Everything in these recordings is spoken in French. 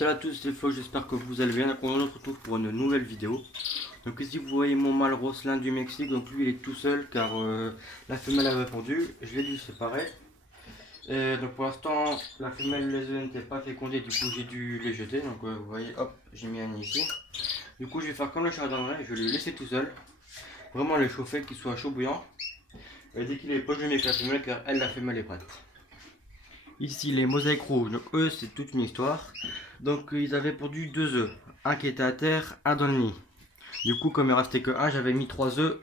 Salut à tous les flots, j'espère que vous allez bien. Donc on se retrouve pour une nouvelle vidéo. Donc ici vous voyez mon mâle Rosselin du Mexique. Donc lui il est tout seul car la femelle avait répondu. Je l'ai dû séparer. Et donc pour l'instant la femelle les œufs n'étaient pas fécondés, du coup j'ai dû les jeter. Donc vous voyez, hop, j'ai mis un nid ici. Du coup je vais faire comme le chardonnay, je vais le laisser tout seul. Vraiment le chauffer, qu'il soit chaud bouillant. Et dès qu'il est pas, je vais mettre la femelle car elle, la femelle est prête. Ici les mosaïques rouges, donc eux c'est toute une histoire. Donc ils avaient pondu 2 œufs, un qui était à terre, un dans le nid. Du coup comme il restait que un, j'avais mis 3 œufs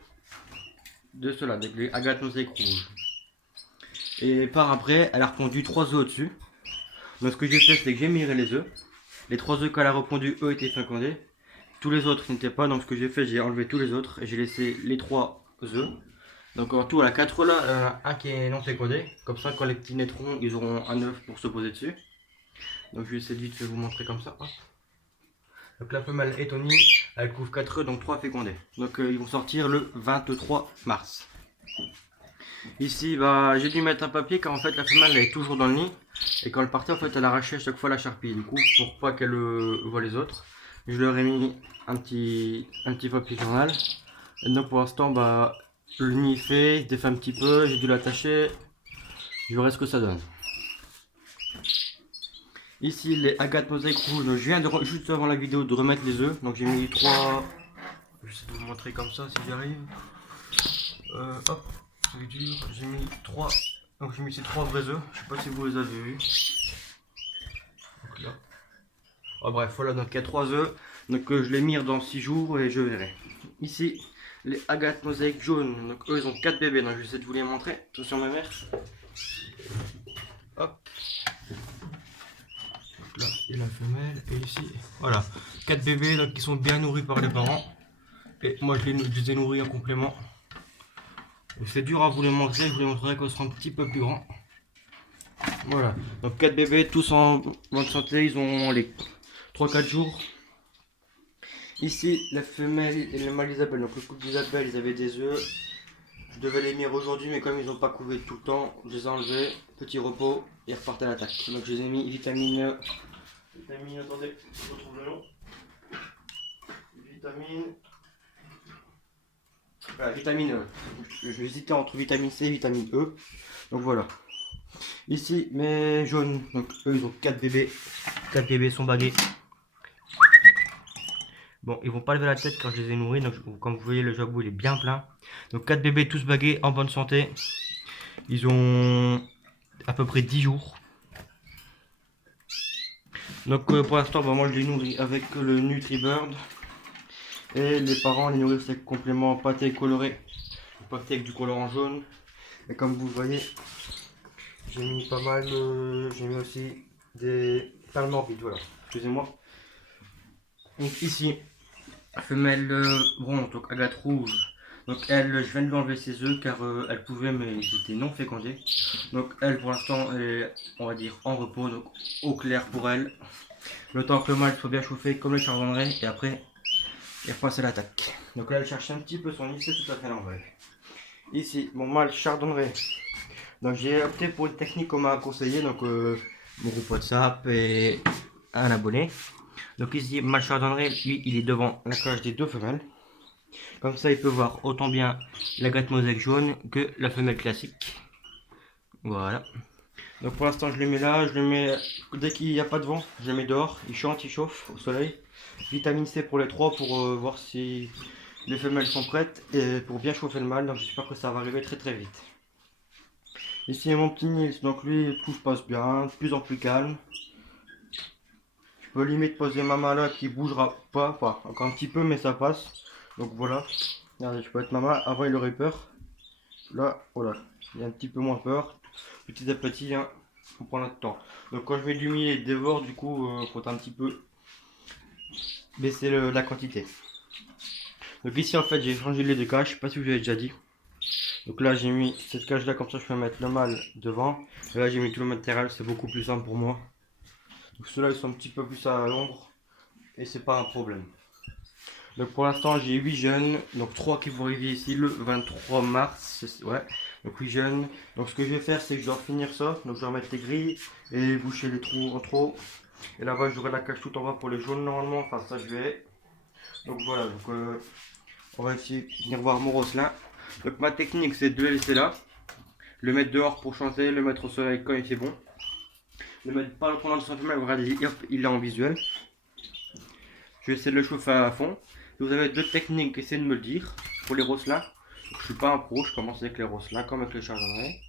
de ceux-là, avec les agates mosaïques rouges. Et par après, elle a répondu 3 œufs au-dessus. Donc ce que j'ai fait, c'est que j'ai miré les œufs. Les 3 œufs qu'elle a répondu, eux étaient fécondés. Tous les autres n'étaient pas, donc ce que j'ai fait, j'ai enlevé tous les autres et j'ai laissé les 3 œufs. Donc en tout, à la 4 œufs là, un qui est non fécondé. Comme ça, quand les petits naîtront, ils auront un œuf pour se poser dessus. Donc je vais essayer de vite vous montrer comme ça. Hop. Donc la femelle est au nid, elle couvre 4 œufs, donc 3 fécondés. Donc ils vont sortir le 23 mars. Ici, bah, j'ai dû mettre un papier car en fait la femelle elle est toujours dans le nid. Et quand elle partait, en fait, elle arrachait à chaque fois la charpie. Du coup, pour pas qu'elle voit les autres, je leur ai mis un petit papier journal. Et donc pour l'instant, bah, le nid est fait, il se défait un petit peu, j'ai dû l'attacher. Je verrai ce que ça donne. Ici les agates mosaïques rouges, je viens de juste avant la vidéo de remettre les œufs, donc j'ai mis 3. Je vais essayer de vous montrer comme ça si j'y arrive. Hop, c'est dur, j'ai mis 3. Donc j'ai mis ces 3 vrais œufs, je sais pas si vous les avez vus. Donc là. Oh, bref, voilà, donc il y a 3 œufs, donc je les mire dans 6 jours et je verrai. Ici les agates mosaïques jaunes, donc eux ils ont 4 bébés, donc je vais essayer de vous les montrer. Attention ma mère. Hop. Là, et la femelle, et ici, voilà, 4 bébés donc, qui sont bien nourris par les parents. Et moi je les ai nourris en complément. C'est dur à vous les montrer, je vous les montrerai quand ils seront un petit peu plus grands. Voilà, donc 4 bébés, tous en bonne santé, ils ont les 3-4 jours. Ici, la femelle et le mâle d'Isabelle, donc le couple d'Isabelle, ils avaient des œufs. Je devais les mire aujourd'hui, mais comme ils n'ont pas couvé tout le temps, je les ai enlevés, petit repos, et repartent à l'attaque. Donc je les ai mis vitamine, attendez, je retrouve le nom. Vitamine E. Je hésitais entre vitamine C et vitamine E. Donc voilà. Ici, mes jaunes, donc eux ils ont 4 bébés. 4 bébés sont bagués. Bon, ils vont pas lever la tête quand je les ai nourris. Donc comme vous voyez, le jabot il est bien plein. Donc 4 bébés tous bagués en bonne santé. Ils ont à peu près 10 jours. Donc pour l'instant, bah, moi je les nourris avec le NutriBird. Et les parents les nourrissent avec complément pâté coloré. Pâté avec du colorant jaune. Et comme vous voyez, j'ai mis pas mal, j'ai mis aussi des perles morbides, voilà, excusez-moi. Donc ici, femelle bronze, donc agate rouge. Donc elle, je viens de lui enlever ses œufs car elle pouvait mais ils étaient non fécondés. Donc elle pour l'instant elle est, on va dire, en repos, donc au clair pour elle. Le temps que le mâle soit bien chauffé comme le chardonnay et après il repasse à l'attaque. Donc là elle cherche un petit peu son nid, c'est tout à fait normal. Ici mon mâle chardonnay. Donc j'ai opté pour une technique qu'on m'a conseillé, donc mon groupe WhatsApp et un abonné. Donc ici, mâle chardonnay, lui, il est devant la cage des 2 femelles. Comme ça, il peut voir autant bien la gâte mosaïque jaune que la femelle classique. Voilà. Donc pour l'instant, je le mets là, je le mets dès qu'il n'y a pas de vent, je le mets dehors, il chante, il chauffe au soleil. Vitamine C pour les 3 pour voir si les femelles sont prêtes et pour bien chauffer le mâle. Donc j'espère que ça va arriver très vite. Ici mon petit Nils, donc lui tout se passe bien, de plus en plus calme. Je peux limite poser ma main là qui bougera pas, enfin encore un petit peu mais ça passe. Donc voilà, regardez, je peux être ma main, avant il aurait peur. Là, voilà, il a un petit peu moins peur. Petit à petit, hein, on prend notre temps. Donc quand je mets du miel et dévore, du coup, faut un petit peu baisser la quantité. Donc ici en fait j'ai changé les 2 cages, je sais pas si je vous l'avez déjà dit. Donc là j'ai mis cette cage là, comme ça je peux mettre le mâle devant. Et là j'ai mis tout le matériel, c'est beaucoup plus simple pour moi. Donc ceux-là ils sont un petit peu plus à l'ombre et c'est pas un problème. Donc pour l'instant j'ai 8 jeunes, donc 3 qui vont arriver ici le 23 mars. Ouais, donc 8 jeunes. Donc ce que je vais faire c'est que je dois finir ça. Donc je vais remettre les grilles et boucher les trous en trop. Et là-bas, j'aurai la cage tout en bas pour les jaunes normalement. Enfin, ça, je vais. Donc voilà, donc, on va essayer de venir voir mon Rosselin. Donc ma technique, c'est de le laisser là. Le mettre dehors pour chanter, le mettre au soleil quand il fait bon. Le mettre pas trop loin de son femelle, regardez, hop, il est en visuel. Je vais essayer de le chauffer à fond. Si vous avez d'autres techniques, essayez de me le dire. Pour les Rosselins, je suis pas un pro, je commence avec les Rosselins comme avec les chardonnays.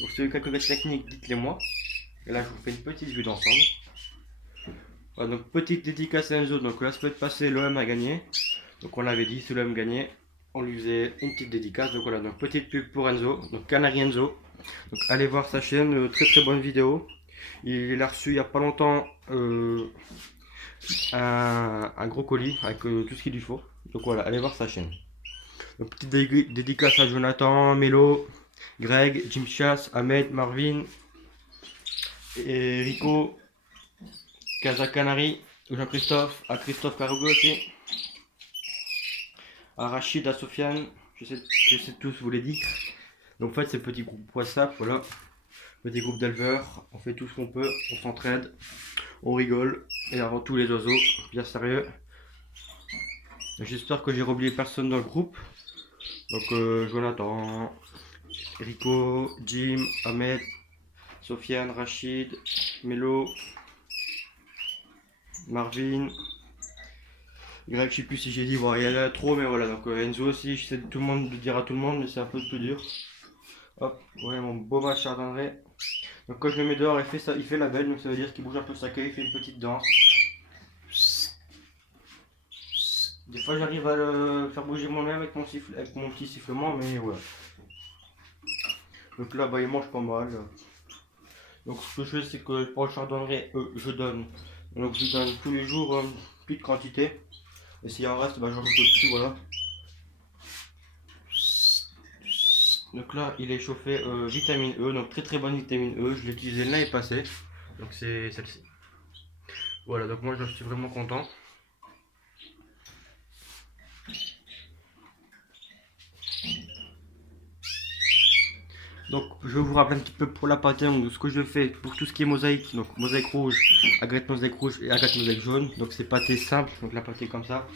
Donc si vous avez quelques techniques, dites-les moi. Et là, je vous fais une petite vue d'ensemble. Voilà, donc petite dédicace à Enzo. Donc la semaine passée, l'OM a gagné. Donc on l'avait dit, si l'OM gagnait, on lui faisait une petite dédicace. Donc voilà, donc petite pub pour Enzo, donc Canary Enzo. Donc allez voir sa chaîne, très très bonne vidéo. Il a reçu il n'y a pas longtemps un gros colis avec tout ce qu'il lui faut. Donc voilà, allez voir sa chaîne. Donc, petite dédicace à Jonathan, Melo, Greg, Jim Chass, Ahmed, Marvin, et Rico, Casa Canary, Jean-Christophe, à Christophe Cargo aussi, à Rachid, à Sofiane, je sais tous vous les dire. Donc en fait c'est petit groupe WhatsApp, voilà, petit groupe d'éleveurs, on fait tout ce qu'on peut, on s'entraide, on rigole, et avant tout les oiseaux, bien sérieux. J'espère que j'ai oublié personne dans le groupe. Donc Jonathan, Rico, Jim, Ahmed, Sofiane, Rachid, Melo, Marvin, Greg, je sais plus si j'ai dit, bon, il y en a trop, mais voilà, donc Enzo aussi, j'essaie de tout le monde de dire à tout le monde, mais c'est un peu plus dur. Hop, ouais, mon beau match chardonnay. Donc quand je le mets dehors, il fait, ça, il fait la belle, donc ça veut dire qu'il bouge un peu sa queue, il fait une petite danse. Des fois j'arrive à le faire bouger moi-même avec avec mon petit sifflement, mais voilà. Donc là, bah, il mange pas mal. Donc ce que je fais, c'est que pour le chardonnay, je donne. Donc je donne tous les jours une petite quantité. Et s'il en reste, bah, j'en rajoute au-dessus, voilà. Donc là, il est chauffé vitamine E, donc très très bonne vitamine E. Je l'ai utilisé l'année passée, donc c'est celle-ci. Voilà, donc moi je suis vraiment content. Donc je vais vous rappeler un petit peu pour la pâté, donc ce que je fais pour tout ce qui est mosaïque, donc mosaïque rouge, agate mosaïque rouge et agate mosaïque jaune. Donc c'est pâté simple, donc la pâté comme ça,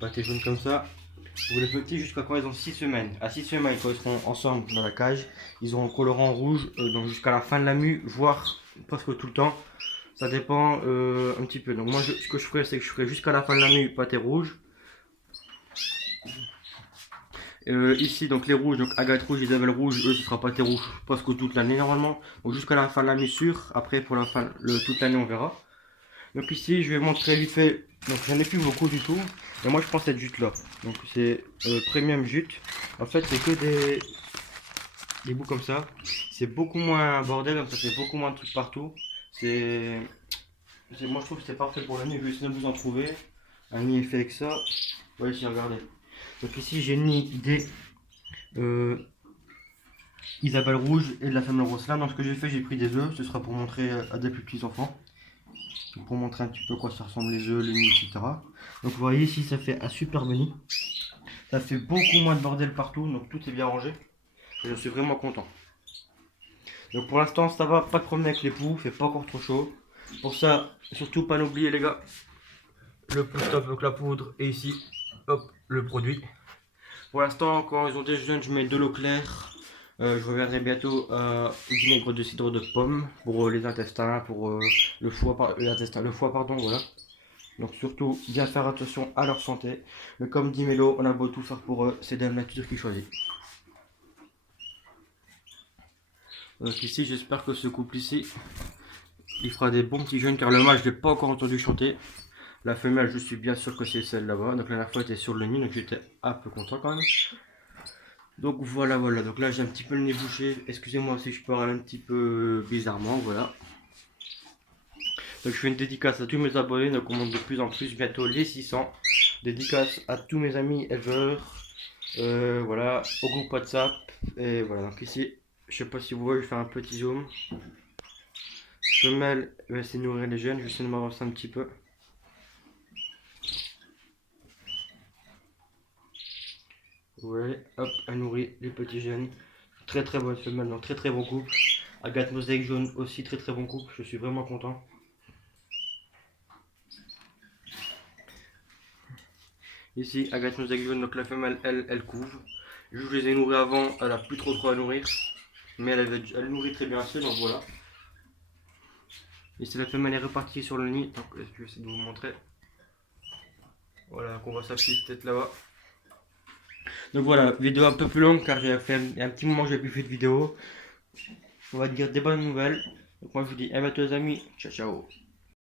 pâté jaune comme ça. Pour les petits jusqu'à quand ils ont 6 semaines. À 6 semaines, quand ils seront ensemble dans la cage, ils auront un colorant rouge, donc jusqu'à la fin de la mue, voire presque tout le temps. Ça dépend un petit peu. Donc moi, ce que je ferai, c'est que je ferai jusqu'à la fin de la mue pâté rouge. Ici, donc les rouges, donc agate rouge, Isabelle rouge, eux, ce sera pâté rouge presque toute l'année normalement. Donc jusqu'à la fin de la mue sûre. Après, pour la fin, toute l'année, on verra. Donc ici, je vais montrer vite fait. Donc j'en ai plus beaucoup du tout. Et moi, je prends cette jute là. Donc c'est premium jute. En fait, c'est que des bouts comme ça. C'est beaucoup moins bordel, donc ça fait beaucoup moins de trucs partout. Moi, je trouve que c'est parfait pour la nuit. Je vais essayer de vous en trouver. Un nid est fait avec ça. Ouais, ici, regardez. Donc ici, j'ai une nid des Isabelle rouge et de la femelle Rosselin. Donc ce que j'ai fait, j'ai pris des œufs. Ce sera pour montrer à des plus petits enfants. Pour montrer un petit peu quoi ça ressemble les œufs, les nids, etc. Donc vous voyez ici, ça fait un super nid. Ça fait beaucoup moins de bordel partout, donc tout est bien rangé. Et je suis vraiment content. Donc pour l'instant, ça va, pas de problème avec les poux, fait pas encore trop chaud. Pour ça, surtout pas l'oublier les gars, le push-stop, donc la poudre, et ici, hop, le produit. Pour l'instant, quand ils ont des jeunes, je mets de l'eau claire. Je reviendrai bientôt à vinaigre de cidre de pomme pour les intestins, pour le foie, pardon, voilà. Donc surtout bien faire attention à leur santé. Mais comme dit Mélo, on a beau tout faire pour eux, c'est Dame Nature qui choisit. Donc ici, j'espère que ce couple ici, il fera des bons petits jeunes car le mâle, je l'ai pas encore entendu chanter. La femelle, je suis bien sûr que c'est celle là-bas. Donc la dernière fois, elle était sur le nid, donc j'étais un peu content quand même. Donc voilà, voilà. Donc là, j'ai un petit peu le nez bouché. Excusez-moi si je parle un petit peu bizarrement, voilà. Donc je fais une dédicace à tous mes abonnés, donc on monte de plus en plus, bientôt les 600. Dédicace à tous mes amis éleveurs, voilà, au groupe WhatsApp. Et voilà, donc ici, je sais pas si vous voyez, je fais un petit zoom. Femelle va essayer de nourrir les jeunes, je vais essayer de m'avancer un petit peu. Ouais, hop, elle nourrit les petits jeunes. Très très bonne femelle, donc très très bon couple. Agathe mosaïque jaune aussi, très très bon couple, je suis vraiment content. Ici, Agathe nos aiguillonne, donc la femelle, elle couve. Je les ai nourris avant, elle a plus trop à nourrir. Mais elle nourrit très bien assez, donc voilà. Ici, la femelle est repartie sur le nid, donc je vais essayer de vous montrer. Voilà, qu'on voit sa petite tête là-bas. Donc voilà, vidéo un peu plus longue car j'ai fait un petit moment que j'ai plus fait de vidéo. On va dire des bonnes nouvelles. Donc moi je vous dis à bientôt les amis, ciao ciao.